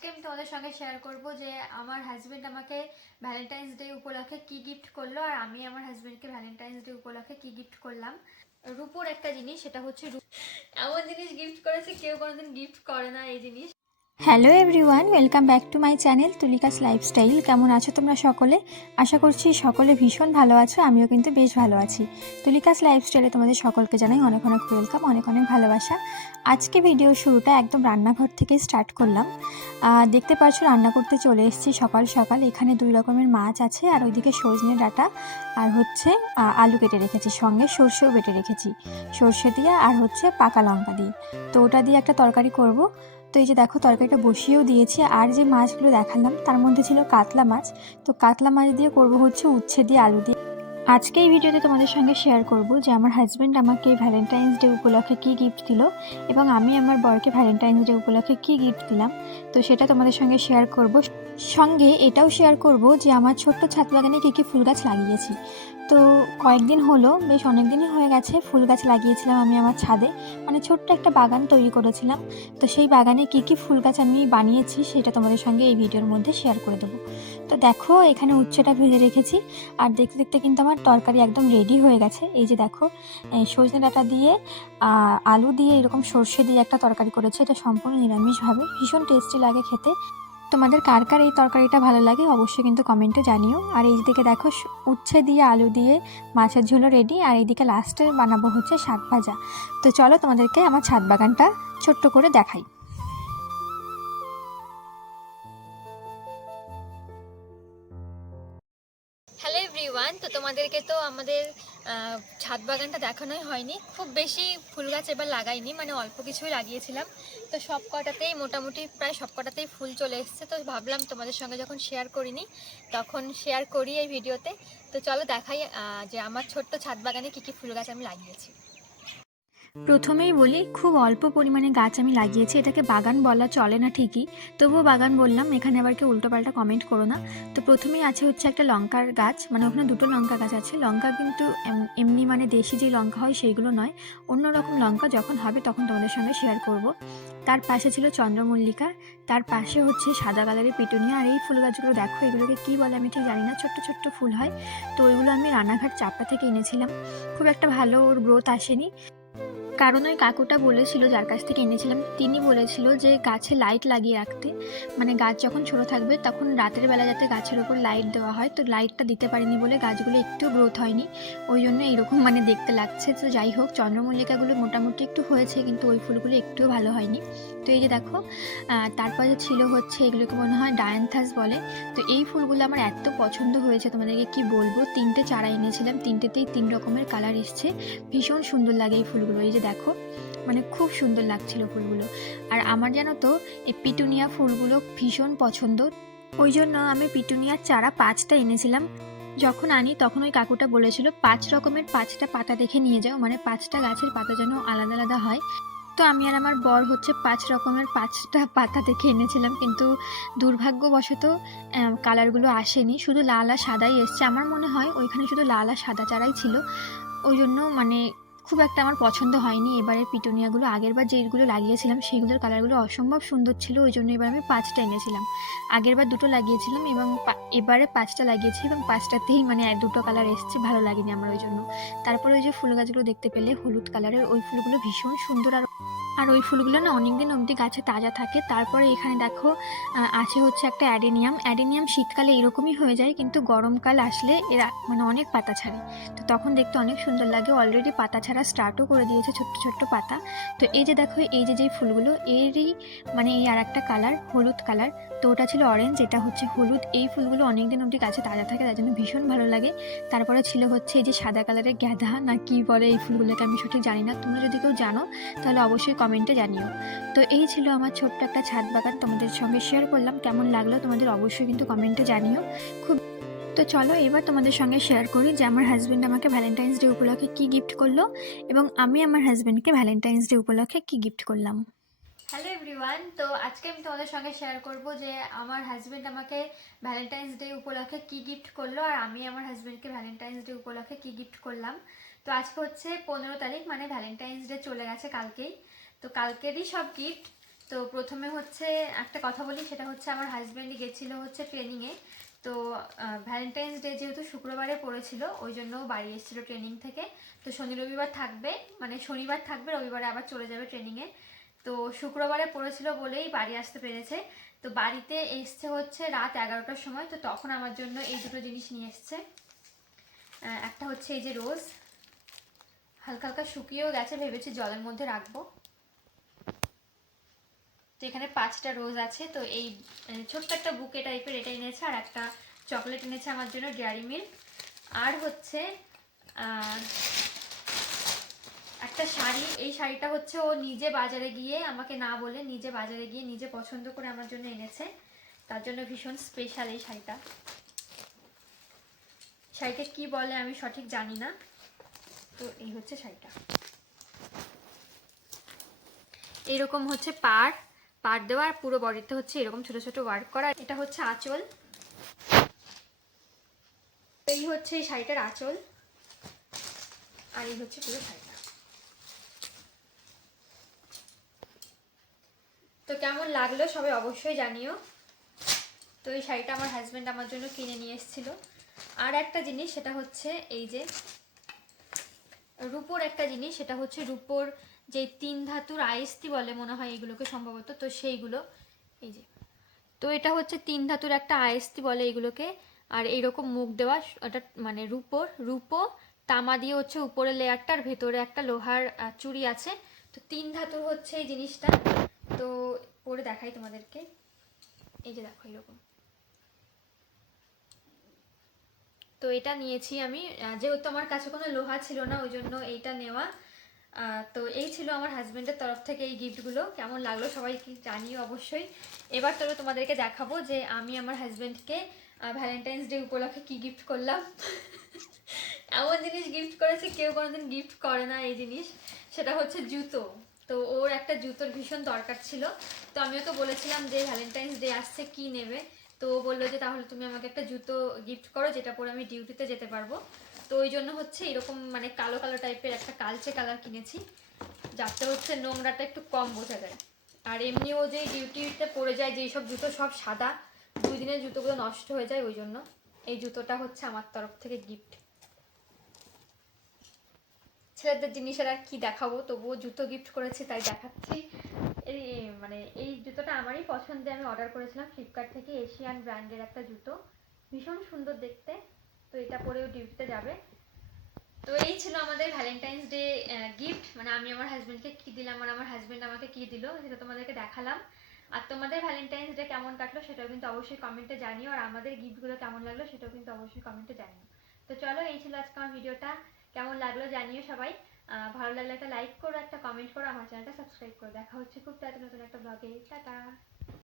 আজকে আমি তোমাদের সঙ্গে শেয়ার করব যে আমার হাজব্যান্ড আমাকে ভ্যালেন্টাইন্স ডে উপলক্ষে কি গিফট করল আর আমি আমার হাজব্যান্ডকে ভ্যালেন্টাইন্স ডে উপলক্ষে কি গিফট করলাম। রূপোর একটা জিনিস, সেটা হচ্ছে এমন জিনিস গিফট করেছে, কেউ কোনোদিন গিফট করে না এই জিনিস। Hello everyone welcome back to my channel Tulika's lifestyle কেমন আছো তোমরা সকলে? আশা করছি সকলে ভীষণ ভালো আছো, আমিও কিন্তু বেশ ভালো আছি। তুলিকাস লাইফস্টাইলে তোমাদের সকলকে জানাই অনেক অনেক ওয়েলকাম অনেক অনেক ভালোবাসা। আজকে ভিডিও শুরুটা একদম রান্নাঘর থেকে স্টার্ট করলাম। দেখতে পাচ্ছ রান্না করতে চলে এসেছি সকাল সকাল। এখানে দুই রকমের মাছ আছে, আর ওইদিকে সজনে ডাঁটা, আর হচ্ছে আলু কেটে রেখেছি, সঙ্গে সর্ষেও বেটে রেখেছি। সর্ষে দিয়ে আর হচ্ছে পাকা লঙ্কা দিয়ে। তো ওটা দিয়ে একটা তরকারি করব। তো এই যে দেখো, তরকারিটা বসিয়েও দিয়েছি। আর যে মাছগুলো দেখালাম, তার মধ্যে ছিল কাতলা মাছ। তো কাতলা মাছ দিয়ে করব হচ্ছে উচ্ছে দিয়ে আলু দিয়ে। আজকে এই ভিডিওতে তোমাদের সঙ্গে শেয়ার করব যে আমার হাজব্যান্ড আমাকে ভ্যালেন্টাইন্স ডে উপলক্ষে কী গিফট দিল এবং আমি আমার বরকে ভ্যালেন্টাইন্স ডে উপলক্ষে কী গিফট দিলাম। তো সেটা তোমাদের সঙ্গে শেয়ার করব। সঙ্গে এটাও শেয়ার করব যে আমার ছোট্ট ছাদ বাগানে কী কী ফুল গাছ লাগিয়েছি। তো কয়েকদিন হলো, বেশ অনেক দিনই হয়ে গেছে, ফুল গাছ লাগিয়েছিলাম আমি আমার ছাদে। মানে ছোট্ট একটা বাগান তৈরি করেছিলাম। তো সেই বাগানে কী কী ফুল গাছ আমি বানিয়েছি সেটা তোমাদের সঙ্গে এই ভিডিওর মধ্যে শেয়ার করে দেবো। তো দেখো, এখানে উচ্চটা ভেজে রেখেছি। আর দেখতে দেখতে কিন্তু আমার তরকারি একদম রেডি হয়ে গেছে। এই যে দেখো সজনে ডাটা দিয়ে আলু দিয়ে এরকম সর্ষে দিয়ে একটা তরকারি করেছে। এটা সম্পূর্ণ নিরামিষভাবে। ভীষণ টেস্টি লাগে খেতে। তোমাদের কার কার এই তরকারিটা ভালো লাগে অবশ্যই কিন্তু কমেন্টে জানিও। আর এই দিকে দেখো উচ্ছে দিয়ে আলু দিয়ে মাছের ঝোলও রেডি আর এইদিকে লাস্টে বানাবো হচ্ছে শাক ভাজা। তো চলো তোমাদেরকে আমার ছাদ বাগানটা ছোট্ট করে দেখাই। এভরিওয়ান তো তোমাদেরকে তো আমাদের ছাদ বাগানটা দেখানোই হয়নি। খুব বেশি ফুল গাছ এবার লাগাইনি মানে অল্প কিছুই লাগিয়েছিলাম। তো সব কটাতেই মোটামুটি প্রায় সব কটাতেই ফুল চলে এসছে। তো ভাবলাম তোমাদের সঙ্গে যখন শেয়ার করিনি, তখন শেয়ার করি এই ভিডিওতে তো। চলো দেখাই যে আমার ছোট্ট ছাদ বাগানে কী কী ফুল গাছ আমি লাগিয়েছি। প্রথমেই বলি, খুব অল্প পরিমাণে গাছ আমি লাগিয়েছি, এটাকে বাগান বলা চলে না ঠিকই। তবুও বাগান বললাম, এখানে আবার কেউ উল্টোপাল্টা কমেন্ট করো না। তো প্রথমেই আছে হচ্ছে একটা লঙ্কার গাছ মানে ওখানে দুটো লঙ্কা গাছ আছে। লঙ্কা কিন্তু এমনি মানে দেশি যে লঙ্কা হয় সেইগুলো নয়। অন্য রকম লঙ্কা যখন হবে তখন তোমাদের সঙ্গে শেয়ার করব। তার পাশে ছিল চন্দ্রমল্লিকা, তার পাশে হচ্ছে সাদা কালারের পিটুনিয়া, আর এই ফুল গাছগুলো দেখো, এগুলোকে কী বলে আমি ঠিক জানি না, ছোট্ট ছোট্ট ফুল হয়। তো ওইগুলো আমি রানাঘাট চাপা থেকে এনেছিলাম। খুব একটা ভালো ওর গ্রোথ আসেনি। কারণ ওই কাকুটা বলেছিল যার কাছ থেকে এনেছিলাম, তিনি বলেছিল যে গাছে লাইট লাগিয়ে রাখতে। মানে গাছ যখন ছোটো থাকবে তখন রাতের বেলা যাতে গাছের ওপর লাইট দেওয়া হয়, তো লাইটটা দিতে পারিনি বলে গাছগুলো একটু গ্রোথ হয়নি। ওই জন্য এরকম মানে দেখতে লাগছে। তো যাই হোক, চন্দ্রমল্লিকাগুলো মোটামুটি একটু হয়েছে, কিন্তু ওই ফুলগুলো একটুও ভালো হয়নি। তো এই যে দেখো তারপরে ছিল হচ্ছে এগুলোকে মনে হয় ডায়ান্থাস বলে। তো এই ফুলগুলো আমার এত পছন্দ হয়েছে, তোমাদেরকে কি বলব? তিনটে চারা এনেছিলাম, তিনটেতেই তিন রকমের কালার এসছে। ভীষণ সুন্দর লাগে এই ফুলগুলো। এই যে দেখো মানে খুব সুন্দর লাগছিল ফুলগুলো। আর আমার জানো তো, এই পিটুনিয়া ফুলগুলো ভীষণ পছন্দ। ওই জন্য আমি পিটুনিয়ার চারা পাঁচটা এনেছিলাম। যখন আনি, তখন ওই কাকুটা বলেছিল, পাঁচ রকমের পাঁচটা পাতা দেখে নিয়ে যাও মানে পাঁচটা গাছের পাতা যেন আলাদা আলাদা হয়। তো আমি আর আমার বর হচ্ছে পাঁচ রকমের পাঁচটা পাতা দেখে এনেছিলাম, কিন্তু দুর্ভাগ্যবশত কালারগুলো আসেনি। শুধু লাল আর সাদাই এসছে। আমার মনে হয় ওইখানে শুধু লাল আর সাদা চারাই ছিল। ওই জন্য মানে খুব একটা আমার পছন্দ হয়নি। এবারের পিটুনিয়াগুলো, আগেরবার যেগুলো লাগিয়েছিলাম, সেগুলোর কালারগুলো অসম্ভব সুন্দর ছিল ওই জন্য এবার আমি পাঁচটা এনেছিলাম। আগেরবার দুটো লাগিয়েছিলাম এবং এবারে পাঁচটা লাগিয়েছি এবং পাঁচটাতেই মানে দুটো কালার এসছে, ভালো লাগেনি আমার ওই জন্য তারপরে ওই যে ফুল গাছগুলো দেখতে পেলে, হলুদ কালারের ওই ফুলগুলো ভীষণ সুন্দর আর আর ওই ফুলগুলো না অনেক দিন অবধি গাছে তাজা থাকে। তারপরে এখানে দেখো আছে হচ্ছে একটা অ্যাডেনিয়াম। অ্যাডেনিয়াম শীতকালে এরকমই হয়ে যায়, কিন্তু গরমকাল আসলে এরা মানে অনেক পাতা ছাড়ে। তো তখন দেখতে অনেক সুন্দর লাগে। অলরেডি পাতা ছাড়া স্টার্টও করে দিয়েছে ছোট্ট ছোট্ট পাতা। তো এই যে দেখো, এই যে যেই ফুলগুলো, এরই মানে এই আর একটা কালার হলুদ কালার তো ওটা ছিল অরেঞ্জ এটা হচ্ছে হলুদ। এই ফুলগুলো অনেক দিন অবধি গাছে তাজা থাকে, তার জন্য ভীষণ ভালো লাগে। তারপরে ছিল হচ্ছে এই যে সাদা কালারের গ্যাধা না কি বলে এই ফুলগুলোকে আমি সঠিক জানি না। তোমরা যদি কেউ জানো, তাহলে অবশ্যই কমেন্টে জানিও। তো এই ছিল আমার ছোট্ট একটা ছাদ বাগান, তোমাদের সঙ্গে শেয়ার করলাম। কেমন লাগল তোমাদের অবশ্যই কিন্তু কমেন্টে জানিও। খুব তো চলো এবার তোমাদের সঙ্গে শেয়ার করি যে আমার হাজব্যান্ড আমাকে ভ্যালেন্টাইন্স ডে উপলক্ষে কী গিফট করল এবং আমি আমার হাজব্যান্ডকে ভ্যালেন্টাইন্স ডে উপলক্ষে কী গিফট করলাম। হ্যালো এভরিওয়ান তো আজকে আমি তোমাদের সঙ্গে শেয়ার করব যে আমার হাজব্যান্ড আমাকে ভ্যালেন্টাইন্স ডে উপলক্ষে কী গিফট করল আর আমি আমার হাজব্যান্ডকে ভ্যালেন্টাইন্স ডে উপলক্ষে কী গিফট করলাম। তো আজকে হচ্ছে পনেরো তারিখ মানে ভ্যালেন্টাইন্স ডে চলে গেছে কালকেই। তো কালকেরই সব গিফট তো প্রথমে হচ্ছে একটা কথা বলি, সেটা হচ্ছে আমার হাজব্যান্ডই গেছিল হচ্ছে ট্রেনিংয়ে তো ভ্যালেন্টাইন্স ডে যেহেতু শুক্রবারে পড়েছিল, ওই জন্য বাড়ি এসেছিল ট্রেনিং থেকে। তো শনি রবিবার থাকবে মানে শনিবার থাকবে, রবিবারে আবার চলে যাবে ট্রেনিংয়ে তো শুক্রবারে পড়েছিল বলেই বাড়ি আসতে পেরেছে। তো বাড়িতে এসছে হচ্ছে রাত এগারোটার সময়, তো তখন আমার জন্য এই দুটো জিনিস নিয়ে এসছে। একটা হচ্ছে এই যে রোজ হালকা হালকা শুকিয়েও গেছে, ভেবেছি জলের মধ্যে রাখব। তো এখানে পাঁচটা রোজ আছে, তো এই ছোট্ট একটা বুকে টাইপের এটা এনেছে, আর একটা চকলেট এনেছে আমার জন্য, ডেয়ারি মিল্ক। আর হচ্ছে একটা শাড়ি, এই শাড়িটা হচ্ছে ও নিজে বাজারে গিয়ে আমাকে না বলে নিজে বাজারে গিয়ে নিজে পছন্দ করে আমার জন্য এনেছে। তার জন্য ভীষণ স্পেশাল এই শাড়িটা। শাড়িটা কি বলে আমি সঠিক জানি না। তো এই হচ্ছে শাড়িটা। এরকম হচ্ছে পাড়। পাড় দেওয়া আর পুরো বডিতে হচ্ছে এরকম ছোট ছোট ওয়ার্ক করা। এটা হচ্ছে আঁচল। এই হচ্ছে এই শাড়িটার আঁচল। আর এই হচ্ছে পুরো শাড়িটা। তো কেমন লাগল সবাই অবশ্যই জানিও। তো এই শাড়িটা আমার হাজব্যান্ড আমার জন্য কিনে নিয়ে এসেছিল। আর একটা জিনিস সেটা হচ্ছে এই যে রূপোর একটা জিনিস, সেটা হচ্ছে রূপোর যে তিন ধাতুর আইস্তি বলে মনে হয় এগুলোকে সম্ভবত, তো সেইগুলো, এই যে। তো এটা হচ্ছে তিন ধাতুর একটা আইস্তি বলে এগুলোকে, আর এইরকম মুখ দেওয়া এটা মানে রূপোর, রূপো, তামা দিয়ে হচ্ছে উপরে লেয়ারটার ভেতরে একটা লোহার চুড়ি আছে। তো তিন ধাতুর হচ্ছে এই জিনিসটা। তো পরে দেখাই তোমাদেরকে। এই যে দেখো এরকম। তো এটা নিয়েছি আমি। যেহেতু আমার কাছে কোনো লোহা ছিল না, ওই জন্য এইটা নেওয়া। তো এই ছিল আমার হাজব্যান্ডের তরফ থেকে এই গিফটগুলো কেমন লাগল সবাই কি জানিও অবশ্যই। এবার তবে তোমাদেরকে দেখাবো যে আমি আমার হাজব্যান্ডকে ভ্যালেন্টাইন্স ডে উপলক্ষে কি গিফট করলাম। এমন জিনিস গিফট করেছে, কেউ কোনোদিন গিফট করে না এই জিনিস। সেটা হচ্ছে জুতো। তো ওর একটা জুতোর ভীষণ দরকার ছিল। তো আমি ওকে বলেছিলাম যে ভ্যালেন্টাইন্স ডে আসছে, কি নেবে? তো বলল যে, তাহলে তুমি আমাকে একটা জুতো গিফট করো, যেটা পরে আমি ডিউটিতে যেতে পারব। তো ওই জন্য হচ্ছে এরকম মানে কালো কালো টাইপের একটা কালচে কালার কিনেছি, যাতে হচ্ছে নোংরাটা একটু কম বোঝা যায়। আর এমনিও যে ডিউটিতে পড়ে যায়, যেই সব জুতো সব সাদা দুই দিনের জুতোগুলো নষ্ট হয়ে যায় ওই জন্য। এই জুতোটা হচ্ছে আমার তরফ থেকে গিফট ছেলেদের জিনিসের আর কি দেখাবো? তবুও জুতো গিফট করেছি, তাই দেখাচ্ছি। এই মানে এই জুতোটা আমারই পছন্দে, আমি অর্ডার করেছিলাম ফ্লিপকার্ট থেকে এশিয়ান ব্র্যান্ডের একটা জুতো। ভীষণ সুন্দর দেখতে। তো এটা পরেও ডিউটিতে যাবে। তো এই ছিল আমাদের ভ্যালেন্টাইন্স ডে গিফট মানে আমি আমার হাজবেন্ডকে কি দিলাম, আর আমার হাজবেন্ড আমাকে কি দিল, সেটা তোমাদেরকে দেখালাম। আর তোমাদের ভ্যালেন্টাইন্স ডে কেমন কাটলো, সেটাও কিন্তু অবশ্যই কমেন্টে জানিও। আর আমাদের গিফটগুলো কেমন লাগল, সেটাও কিন্তু অবশ্যই কমেন্টে জানিও। তো চলো, এই ছিল আজকে আমার ভিডিওটা কেমন লাগল জানিও সবাই। ভালো লাগলে একটা লাইক করো, একটা কমেন্ট করো, আমার চ্যানেলটা সাবস্ক্রাইব করো। দেখা হচ্ছে খুব তাড়াতাড়ি নতুন একটা ব্লগে টাটা!